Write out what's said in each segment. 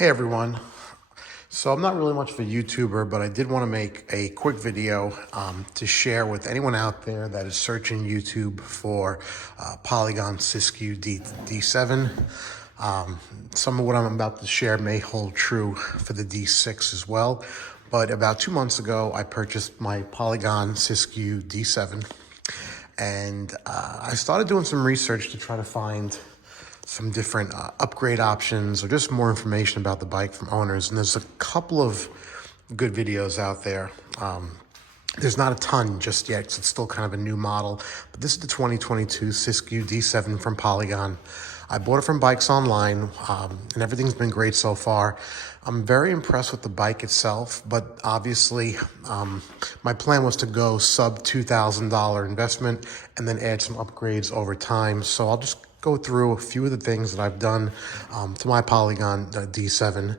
Hey everyone. So I'm not really much of a YouTuber, but I did want to make a quick video to share with anyone out there that is searching YouTube for Polygon Siskiu D7. Some of what I'm about to share may hold true for the D6 as well, but about 2 months ago, I purchased my Polygon Siskiu D7, and I started doing some research to try to find some different upgrade options or just more information about the bike from owners. And there's a couple of good videos out there. There's not a ton just yet because it's still kind of a new model, but this is the 2022 Siskiu D7 from Polygon. I bought it from Bikes Online, and everything's been great so far. I'm very impressed with the bike itself, but obviously my plan was to go sub $2,000 investment and then add some upgrades over time. So I'll just go through a few of the things that I've done to my Polygon D7.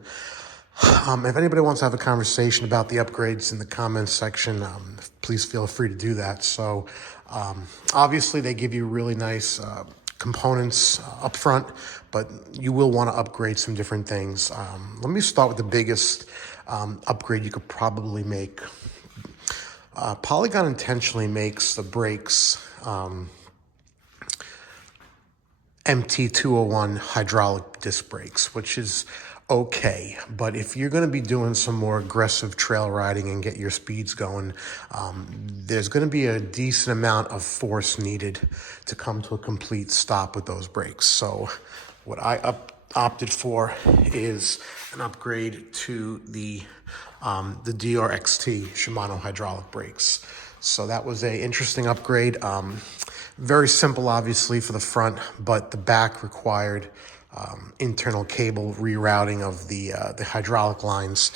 If anybody wants to have a conversation about the upgrades in the comments section, please feel free to do that. So obviously they give you really nice components up front, but you will want to upgrade some different things. Let me start with the biggest upgrade you could probably make. Polygon intentionally makes the brakes MT201 hydraulic disc brakes, which is okay. But if you're going to be doing some more aggressive trail riding and get your speeds going, there's going to be a decent amount of force needed to come to a complete stop with those brakes. So what I opted for is an upgrade to the DRXT Shimano hydraulic brakes. So that was a interesting upgrade. Very simple, obviously, for the front, but the back required internal cable rerouting of the hydraulic lines.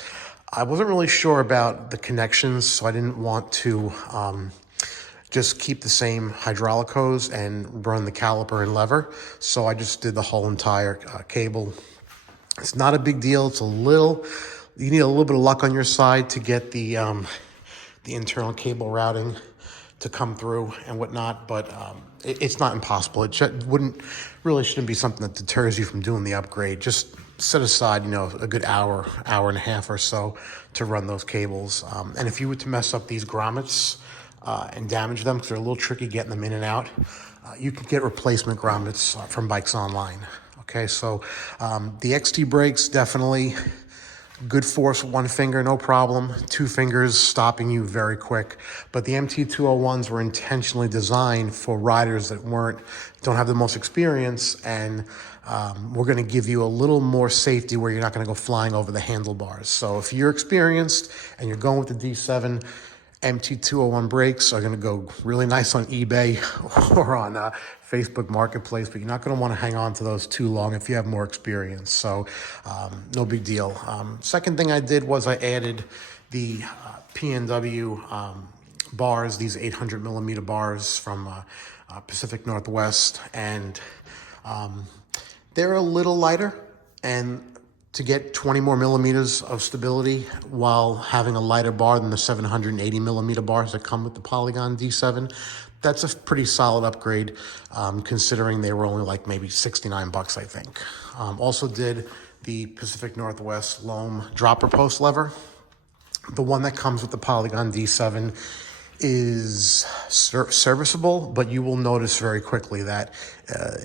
I wasn't really sure about the connections, so I didn't want to just keep the same hydraulic hose and run the caliper and lever. So I just did the whole entire cable. It's not a big deal. It's you need a little bit of luck on your side to get the internal cable routing to come through and whatnot, but it's not impossible. It shouldn't be something that deters you from doing the upgrade. Just set aside, a good hour and a half or so to run those cables. And if you were to mess up these grommets and damage them, because they're a little tricky getting them in and out, you can get replacement grommets from Bikes Online. Okay, so the XT brakes, definitely good force with one finger, no problem. Two fingers stopping you very quick. But the MT201s were intentionally designed for riders that don't have the most experience, and we're going to give you a little more safety where you're not going to go flying over the handlebars. So if you're experienced and you're going with the D7, MT201 brakes are going to go really nice on eBay or on Facebook Marketplace, but you're not going to want to hang on to those too long if you have more experience. So no big deal. Second thing I did was I added the P&W bars, these 800 millimeter bars from Pacific Northwest, and they're a little lighter, and to get 20 more millimeters of stability while having a lighter bar than the 780 millimeter bars that come with the Polygon D7. That's a pretty solid upgrade, considering they were only like maybe 69 bucks, I think. Also did the Pacific Northwest Loam dropper post lever. The one that comes with the Polygon D7 is serviceable, but you will notice very quickly that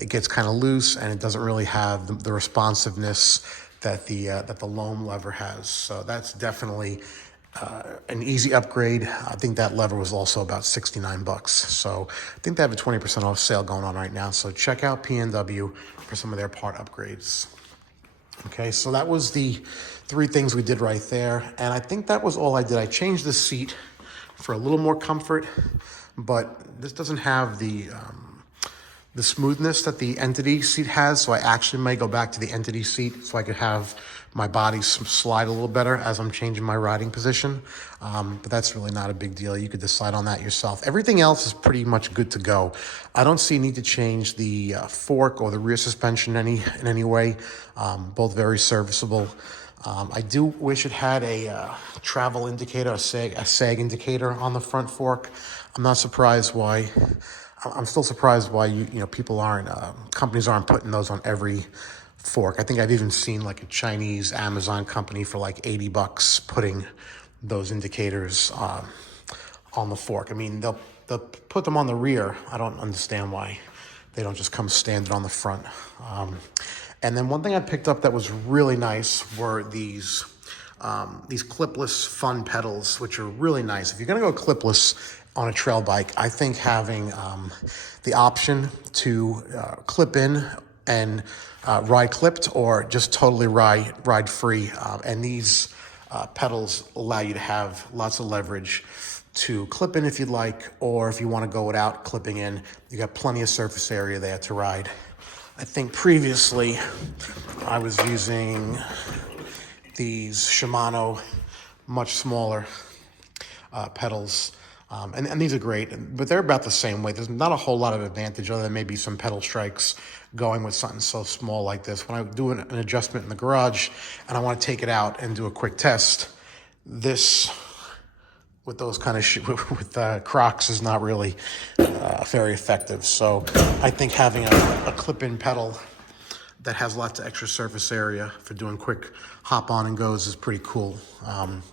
it gets kind of loose and it doesn't really have the responsiveness that the Loam lever has. So that's definitely an easy upgrade. I think that lever was also about 69 bucks. So I think they have a 20% off sale going on right now. So check out P&W for some of their part upgrades. Okay, so that was the 3 things we did right there. And I think that was all I did. I changed the seat for a little more comfort, but this doesn't have the smoothness that the Entity seat has, so I actually may go back to the Entity seat so I could have my body slide a little better as I'm changing my riding position. But that's really not a big deal. You could decide on that yourself. Everything else is pretty much good to go. I don't see a need to change the fork or the rear suspension in any way. Both very serviceable. I do wish it had a travel indicator, a sag indicator on the front fork. I'm still surprised why companies aren't putting those on every fork. I think I've even seen like a Chinese Amazon company for like $80 putting those indicators on the fork. I mean, they'll put them on the rear. I don't understand why they don't just come standard on the front. And then one thing I picked up that was really nice were these clipless fun pedals, which are really nice. If you're gonna go clipless on a trail bike, I think having the option to clip in and ride clipped, or just totally ride free. And these pedals allow you to have lots of leverage to clip in if you'd like, or if you want to go without clipping in, you got plenty of surface area there to ride. I think previously I was using these Shimano much smaller pedals, and these are great, but they're about the same weight. There's not a whole lot of advantage other than maybe some pedal strikes going with something so small like this. When I do an adjustment in the garage and I want to take it out and do a quick test, this with those kind of with Crocs is not really very effective. So I think having a clip-in pedal that has lots of extra surface area for doing quick hop on and goes is pretty cool. And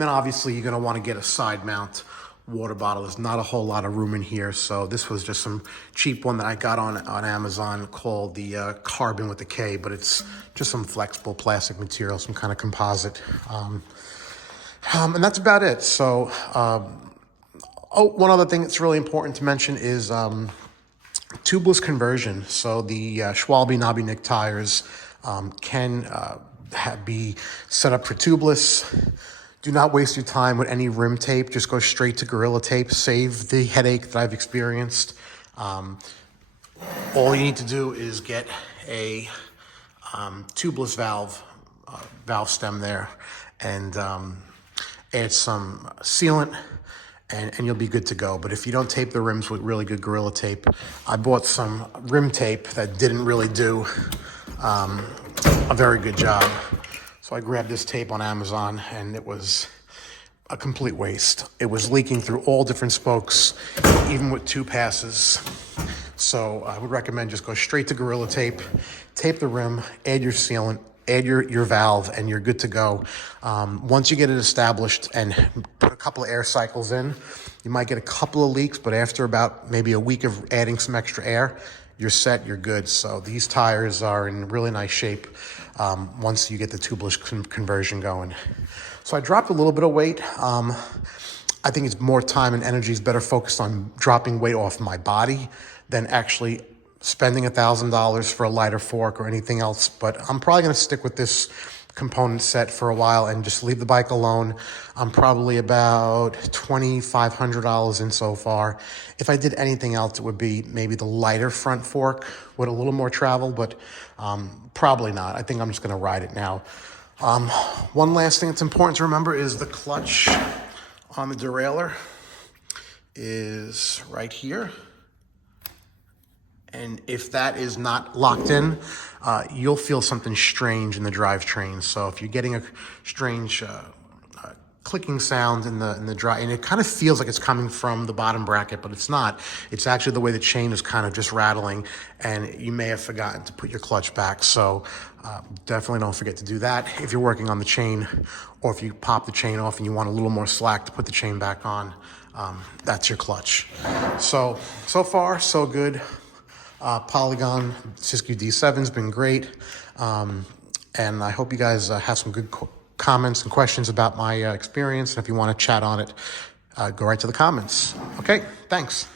then obviously you're gonna wanna get a side mount water bottle. There's not a whole lot of room in here, so this was just some cheap one that I got on Amazon called the Carbon with a K, but it's just some flexible plastic material, some kind of composite. And that's about it. So, one other thing that's really important to mention is tubeless conversion. So the Schwalbe Knobby Nick tires can be set up for tubeless. Do not waste your time with any rim tape. Just go straight to Gorilla Tape. Save the headache that I've experienced. All you need to do is get a tubeless valve stem there, and add some sealant, and you'll be good to go. But if you don't tape the rims with really good Gorilla Tape, I bought some rim tape that didn't really do a very good job. So I grabbed this tape on Amazon, and it was a complete waste. It was leaking through all different spokes, even with 2 passes. So I would recommend just go straight to Gorilla Tape, tape the rim, add your sealant, add your valve, and you're good to go. Once you get it established and put a couple of air cycles in, you might get a couple of leaks, but after about maybe a week of adding some extra air, you're set, you're good. So these tires are in really nice shape once you get the tubeless conversion going. So I dropped a little bit of weight. I think it's more time and energy is better focused on dropping weight off my body than actually spending $1,000 for a lighter fork or anything else. But I'm probably going to stick with this component set for a while and just leave the bike alone. I'm probably about $2,500 in so far. If I did anything else, it would be maybe the lighter front fork with a little more travel, but probably not. I think I'm just going to ride it now. One last thing that's important to remember is the clutch on the derailleur is right here. And if that is not locked in, you'll feel something strange in the drivetrain. So if you're getting a strange clicking sound in the drive, and it kind of feels like it's coming from the bottom bracket, but it's not. It's actually the way the chain is kind of just rattling, and you may have forgotten to put your clutch back. So definitely don't forget to do that if you're working on the chain, or if you pop the chain off and you want a little more slack to put the chain back on. That's your clutch. So far, so good. Polygon Siskiu D7's been great, and I hope you guys have some good comments and questions about my experience. And if you want to chat on it, go right to the comments. Okay, thanks.